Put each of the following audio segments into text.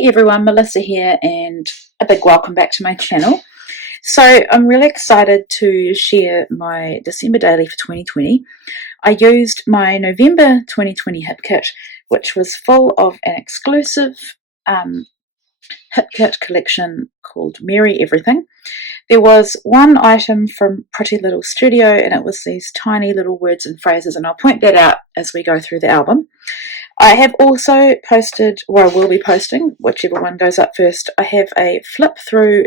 Hey everyone, Melissa here, and a big welcome back to my channel. So I'm really excited to share my December daily for 2020. I used my November 2020 hip kit, which was full of an exclusive hip kit collection called Merry Everything. There was one item from Pretty Little Studio, and it was these tiny little words and phrases, and I'll point that out as we go through the album. I have also posted, or I will be posting, whichever one goes up first, I have a flip through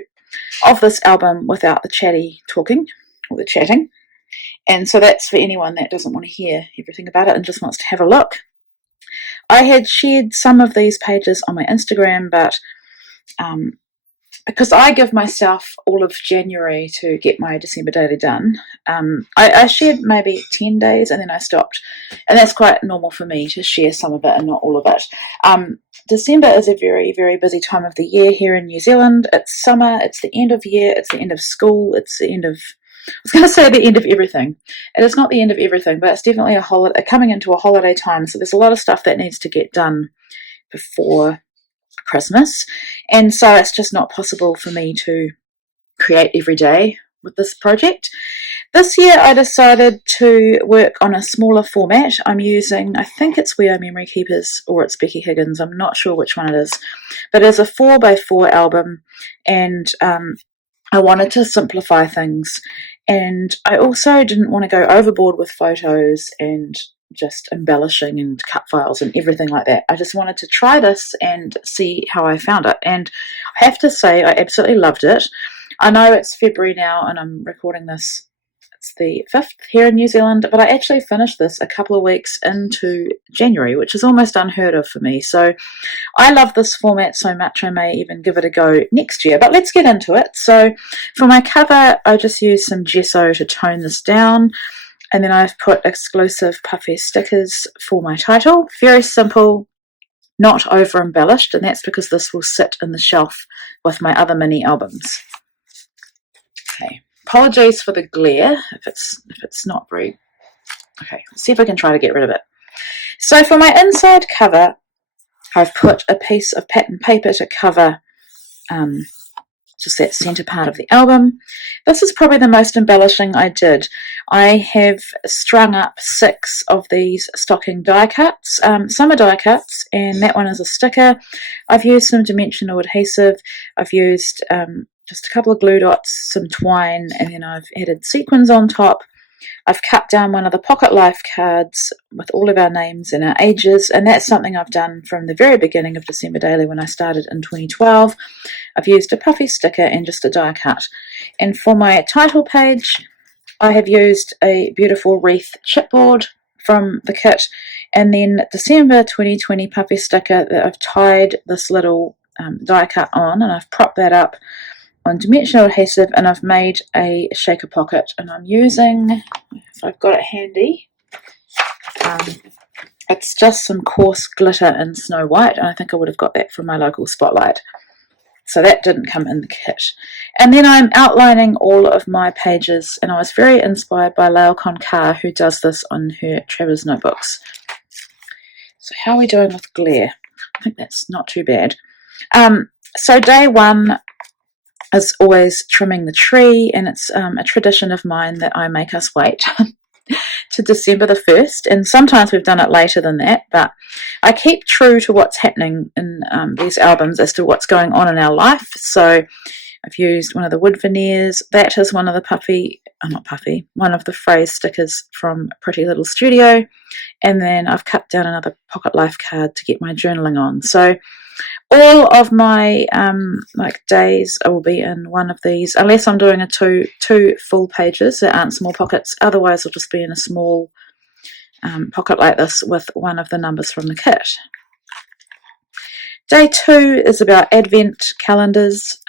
of this album without the chatty talking, or the chatting. And so that's for anyone that doesn't want to hear everything about it and just wants to have a look. I had shared some of these pages on my Instagram, but because I give myself all of January to get my December daily done, I shared maybe 10 days and then I stopped. And that's quite normal for me to share some of it and not all of it. December is a very, very busy time of the year here in New Zealand. It's summer, it's the end of year, it's the end of school, it's the end of, I was going to say the end of everything. It is not the end of everything, but it's definitely a holiday, coming into a holiday time. So there's a lot of stuff that needs to get done before Christmas, and so it's just not possible for me to create every day with this project. This year I decided to work on a smaller format. I'm using, I think it's We Are Memory Keepers or it's Becky Higgins, I'm not sure which one it is, but it's a 4x4 album, and I wanted to simplify things, and I also didn't want to go overboard with photos and just embellishing and cut files and everything like that. I just wanted to try this and see how I found it, and I have to say I absolutely loved it. I know it's February now and I'm recording this, it's the 5th here in New Zealand, but I actually finished this a couple of weeks into January, which is almost unheard of for me. So I love this format so much I may even give it a go next year, but let's get into it. So for my cover I just used some gesso to tone this down, and then I've put exclusive puffy stickers for my title. Very simple, not over embellished, and that's because this will sit in the shelf with my other mini albums. Okay, apologies for the glare if it's not very, okay, let's see if I can try to get rid of it. So for my inside cover, I've put a piece of pattern paper to cover just that centre part of the album. This is probably the most embellishing I did. I have strung up 6 of these stocking die cuts. Some are die cuts, and that one is a sticker. I've used some dimensional adhesive. I've used just a couple of glue dots, some twine, and then I've added sequins on top. I've cut down one of the Pocket Life cards with all of our names and our ages, and that's something I've done from the very beginning of December Daily when I started in 2012. I've used a puffy sticker and just a die cut. And for my title page, I have used a beautiful wreath chipboard from the kit, and then December 2020 puffy sticker that I've tied this little die cut on, and I've propped that up on dimensional adhesive, and I've made a shaker pocket, and I'm using, if I've got it handy, it's just some coarse glitter in Snow White, and I think I would have got that from my local Spotlight, so that didn't come in the kit. And then I'm outlining all of my pages, and I was very inspired by Lael Concar, who does this on her Traveller's Notebooks. So how are we doing with glare? I think that's not too bad. So day one is always trimming the tree, and it's a tradition of mine that I make us wait to December the 1st, and sometimes we've done it later than that, but I keep true to what's happening in these albums as to what's going on in our life. So I've used one of the wood veneers. That is one of the one of the phrase stickers from Pretty Little Studio, and then I've cut down another Pocket Life card to get my journaling on. So all of my days will be in one of these, unless I'm doing two full pages that aren't small pockets. Otherwise I'll just be in a small pocket like this with one of the numbers from the kit. Day 2 is about Advent calendars.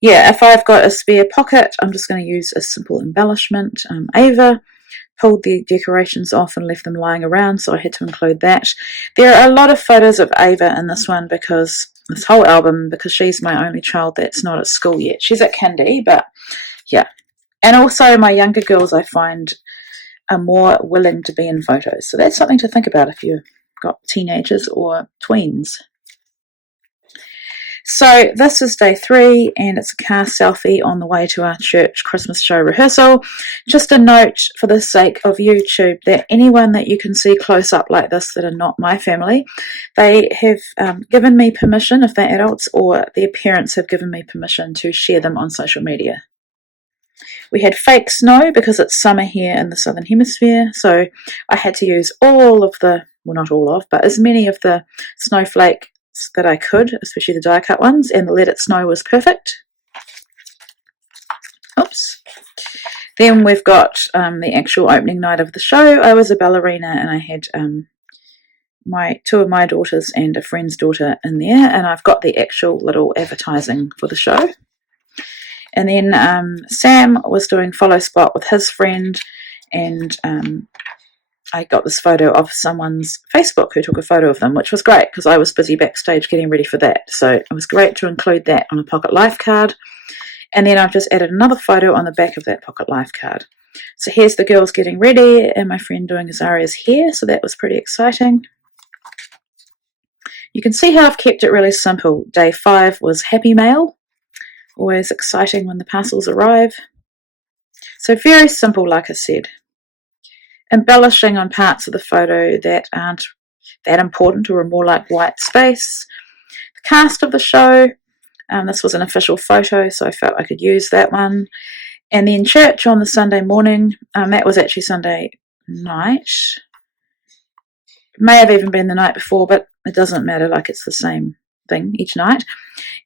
If I've got a spare pocket, I'm just going to use a simple embellishment. Ava pulled the decorations off and left them lying around, so I had to include that. There are a lot of photos of Ava in this one, because this whole album, because she's my only child that's not at school yet. She's at kindy, but yeah. And also my younger girls, I find, are more willing to be in photos, so that's something to think about if you've got teenagers or tweens. So this is day 3, and it's a car selfie on the way to our church Christmas show rehearsal. Just a note for the sake of YouTube that anyone that you can see close up like this that are not my family, they have given me permission, if they're adults, or their parents have given me permission to share them on social media. We had fake snow because it's summer here in the southern hemisphere, so I had to use all of the, well, not all of, but as many of the snowflakes that I could, especially the die cut ones, and the Let It Snow was perfect. Oops. Then we've got the actual opening night of the show. I was a ballerina, and I had two of my daughters and a friend's daughter in there, and I've got the actual little advertising for the show. And then Sam was doing follow spot with his friend, and I got this photo of someone's Facebook who took a photo of them, which was great because I was busy backstage getting ready for that. So it was great to include that on a Pocket Life card. And then I've just added another photo on the back of that Pocket Life card. So here's the girls getting ready and my friend doing Azaria's hair, so that was pretty exciting. You can see how I've kept it really simple. Day 5 was Happy Mail. Always exciting when the parcels arrive. So very simple, like I said. Embellishing on parts of the photo that aren't that important or are more like white space. The cast of the show. This was an official photo, so I felt I could use that one. And then church on the Sunday morning. That was actually Sunday night. It may have even been the night before, but it doesn't matter, like it's the same thing each night.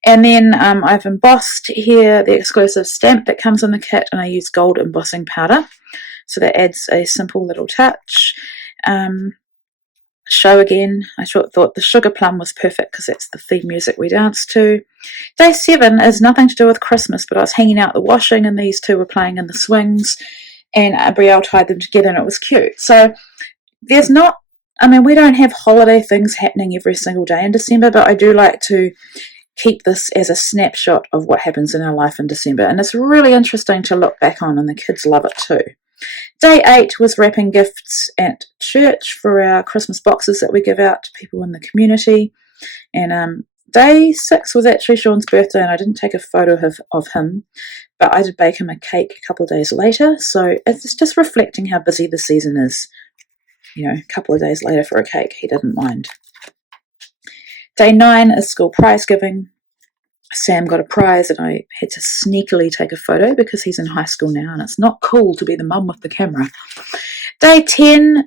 And then I've embossed here the exclusive stamp that comes in the kit, and I use gold embossing powder, so that adds a simple little touch. Show again, I thought the Sugar Plum was perfect because that's the theme music we danced to. Day 7 is nothing to do with Christmas, but I was hanging out the washing and these two were playing in the swings, and Brielle tied them together and it was cute. So we don't have holiday things happening every single day in December, but I do like to keep this as a snapshot of what happens in our life in December, and it's really interesting to look back on, and the kids love it too. Day 8 was wrapping gifts at church for our Christmas boxes that we give out to people in the community, and day 6 was actually Sean's birthday, and I didn't take a photo of him, but I did bake him a cake a couple of days later, so it's just reflecting how busy the season is. A couple of days later for a cake, he didn't mind. Day 9 is school prize giving. Sam got a prize and I had to sneakily take a photo because he's in high school now and it's not cool to be the mum with the camera. Day 10,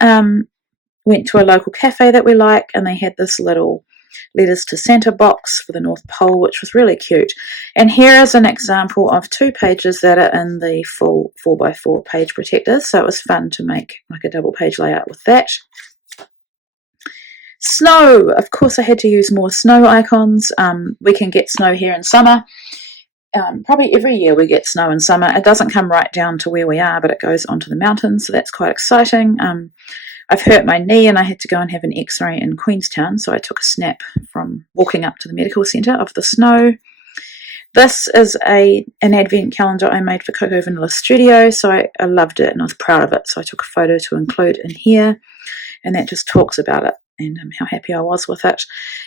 went to a local cafe that we like, and they had this little letters to Santa box for the North Pole, which was really cute. And here is an example of 2 pages that are in the full 4x4 page protectors, so it was fun to make like a double page layout with that. Snow, of course I had to use more snow icons. We can get snow here in summer. Probably every year we get snow in summer. It doesn't come right down to where we are, but it goes onto the mountains, so that's quite exciting. I've hurt my knee and I had to go and have an x-ray in Queenstown, so I took a snap from walking up to the medical centre of the snow. This is an advent calendar I made for Cocoa Vanilla Studio, so I loved it and I was proud of it, so I took a photo to include in here, and that just talks about it and how happy I was with it.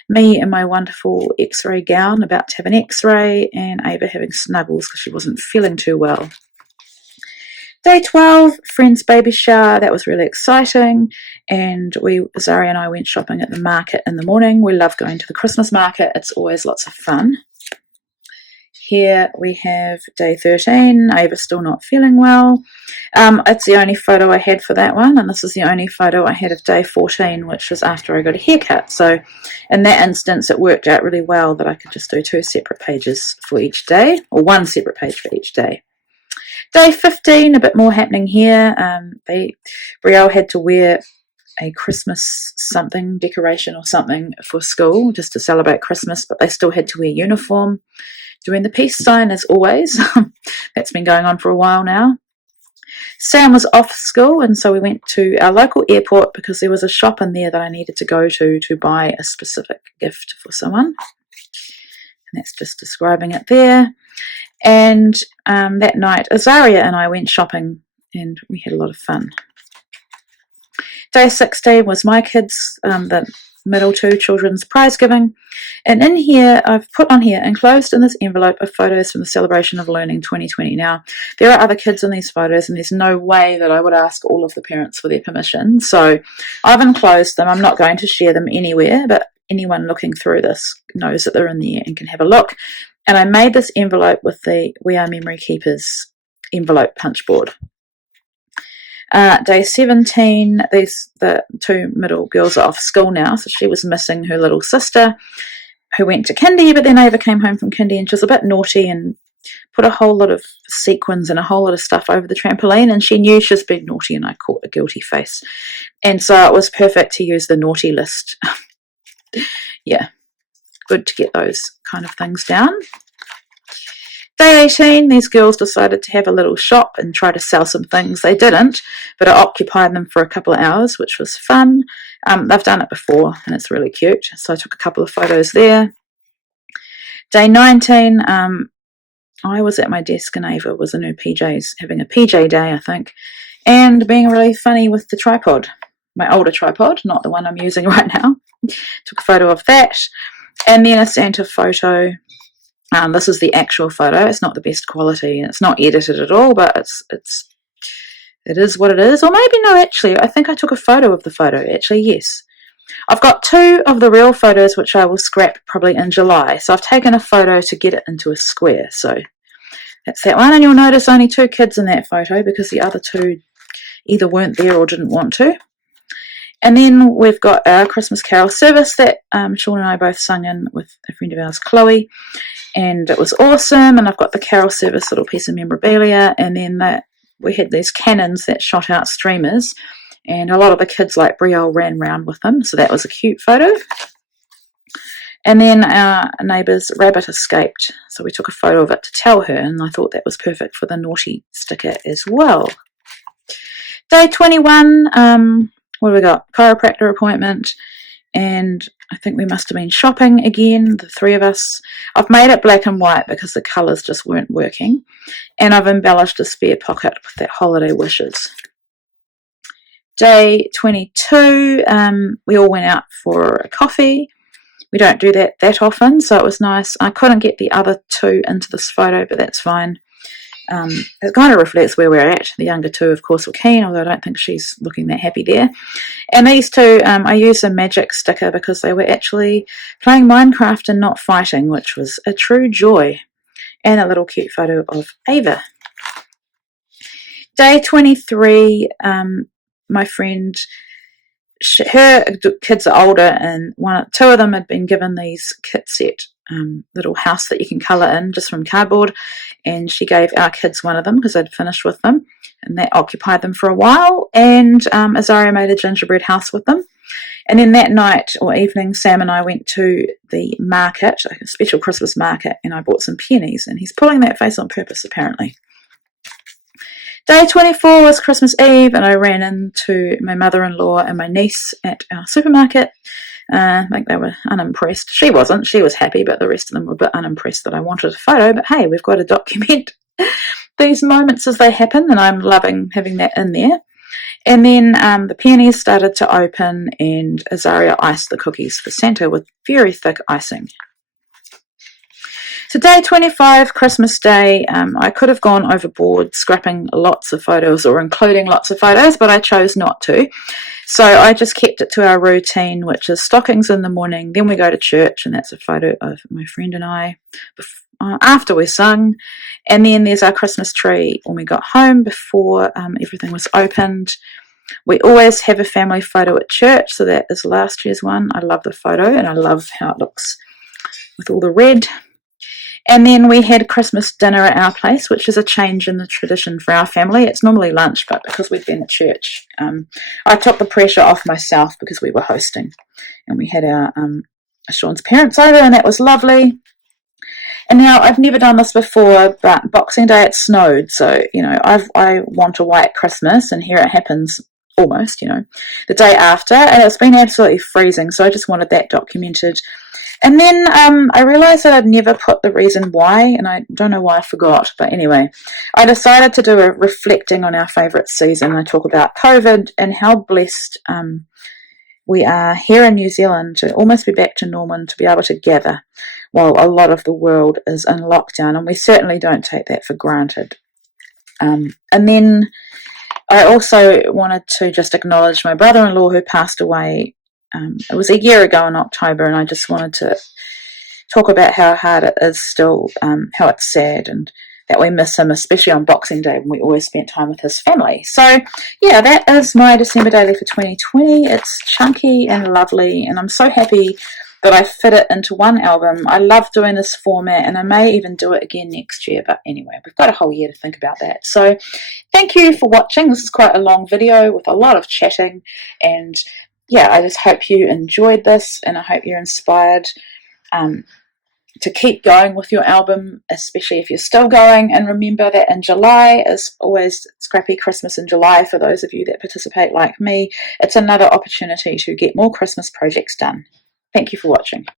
Me in my wonderful x-ray gown, about to have an x-ray, and Ava having snuggles because she wasn't feeling too well. Day 12, friend's baby shower. That was really exciting, and Zaria and I went shopping at the market in the morning. We love going to the Christmas market. It's always lots of fun. Here we have day 13. Ava's still not feeling well. It's the only photo I had for that one, and this is the only photo I had of day 14, which was after I got a haircut. So in that instance, it worked out really well that I could just do 2 separate pages for each day, or 1 separate page for each day. Day 15, a bit more happening here. Brielle had to wear a Christmas something, decoration or something for school just to celebrate Christmas, but they still had to wear uniform. Doing the peace sign as always. That's been going on for a while now. Sam was off school, and so we went to our local airport because there was a shop in there that I needed to go to buy a specific gift for someone. And that's just describing it there. And that night, Azaria and I went shopping, and we had a lot of fun. Day 16 was my kids, the middle two children's prize giving. And in here, I've put on here, enclosed in this envelope are photos from the Celebration of Learning 2020. Now, there are other kids in these photos, and there's no way that I would ask all of the parents for their permission. So I've enclosed them. I'm not going to share them anywhere, but anyone looking through this knows that they're in there and can have a look. And I made this envelope with the We Are Memory Keepers envelope punch board. Day 17, the two middle girls are off school now, so she was missing her little sister who went to kindy, but then Ava came home from kindy and she was a bit naughty and put a whole lot of sequins and a whole lot of stuff over the trampoline, and she knew she was being naughty, and I caught a guilty face. And so it was perfect to use the naughty list. Yeah, good to get those kind of things down. Day 18, these girls decided to have a little shop and try to sell some things. They didn't, but I occupied them for a couple of hours, which was fun. They've done it before, and it's really cute. So I took a couple of photos there. Day 19, I was at my desk and Ava was in her PJs, having a PJ day, I think, and being really funny with the tripod. My older tripod, not the one I'm using right now. Took a photo of that. And then a Santa photo. This is the actual photo. It's not the best quality, and it's not edited at all, but it is what it is. Or maybe no, actually, I think I took a photo of the photo. Actually, yes. I've got two of the real photos, which I will scrap probably in July. So I've taken a photo to get it into a square. So that's that one. And you'll notice only two kids in that photo because the other two either weren't there or didn't want to. And then we've got our Christmas Carol service that Sean and I both sung in with a friend of ours, Chloe. And it was awesome. And I've got the carol service little piece of memorabilia. And then we had these cannons that shot out streamers. And a lot of the kids like Brielle ran around with them. So that was a cute photo. And then our neighbour's rabbit escaped. So we took a photo of it to tell her. And I thought that was perfect for the naughty sticker as well. Day 21, what have we got? Chiropractor appointment. And I think we must have been shopping again, the three of us. I've made it black and white because the colours just weren't working. And I've embellished a spare pocket with that holiday wishes. Day 22, we all went out for a coffee. We don't do that often, so it was nice. I couldn't get the other two into this photo, but that's fine. It kind of reflects where we're at. The younger two, of course, were keen, although I don't think she's looking that happy there. And these two, I used a magic sticker because they were actually playing Minecraft and not fighting, which was a true joy. And a little cute photo of Ava. Day 23, my friend, her kids are older, and two of them had been given these kit set little house that you can colour in just from cardboard, and she gave our kids one of them because I'd finished with them, and that occupied them for a while. And Azaria made a gingerbread house with them. And then that night or evening, Sam and I went to the market, a special Christmas market, and I bought some peonies, and he's pulling that face on purpose apparently. Day 24 was Christmas Eve, and I ran into my mother-in-law and my niece at our supermarket. I think they were unimpressed. She wasn't. She was happy, but the rest of them were a bit unimpressed that I wanted a photo. But hey, we've got to document these moments as they happen, and I'm loving having that in there. And then the peonies started to open, and Azaria iced the cookies for Santa with very thick icing. So day 25, Christmas Day, I could have gone overboard scrapping lots of photos or including lots of photos, but I chose not to. So I just kept it to our routine, which is stockings in the morning, then we go to church, and that's a photo of my friend and I after we sung. And then there's our Christmas tree when we got home before everything was opened. We always have a family photo at church, so that is last year's one. I love the photo, and I love how it looks with all the red. And then we had Christmas dinner at our place, which is a change in the tradition for our family. It's normally lunch, but because we've been at church, I took the pressure off myself because we were hosting. And we had our Sean's parents over, and that was lovely. And now, I've never done this before, but Boxing Day it snowed. So, I want a white Christmas, and here it happens almost, the day after. And it's been absolutely freezing, so I just wanted that documented. And then I realised that I'd never put the reason why, and I don't know why I forgot, but anyway, I decided to do a reflecting on our favourite season. I talk about COVID and how blessed we are here in New Zealand to almost be back to normal, to be able to gather while a lot of the world is in lockdown, and we certainly don't take that for granted. And then I also wanted to just acknowledge my brother-in-law who passed away. It was a year ago in October, and I just wanted to talk about how hard it is still, how it's sad, and that we miss him, especially on Boxing Day when we always spent time with his family. So, yeah, that is my December Daily for 2020. It's chunky and lovely, and I'm so happy that I fit it into one album. I love doing this format, and I may even do it again next year. But anyway, we've got a whole year to think about that. So, thank you for watching. This is quite a long video with a lot of chatting, and yeah, I just hope you enjoyed this, and I hope you're inspired to keep going with your album, especially if you're still going. And remember that in July is always Scrappy Christmas in July. For those of you that participate like me, it's another opportunity to get more Christmas projects done. Thank you for watching.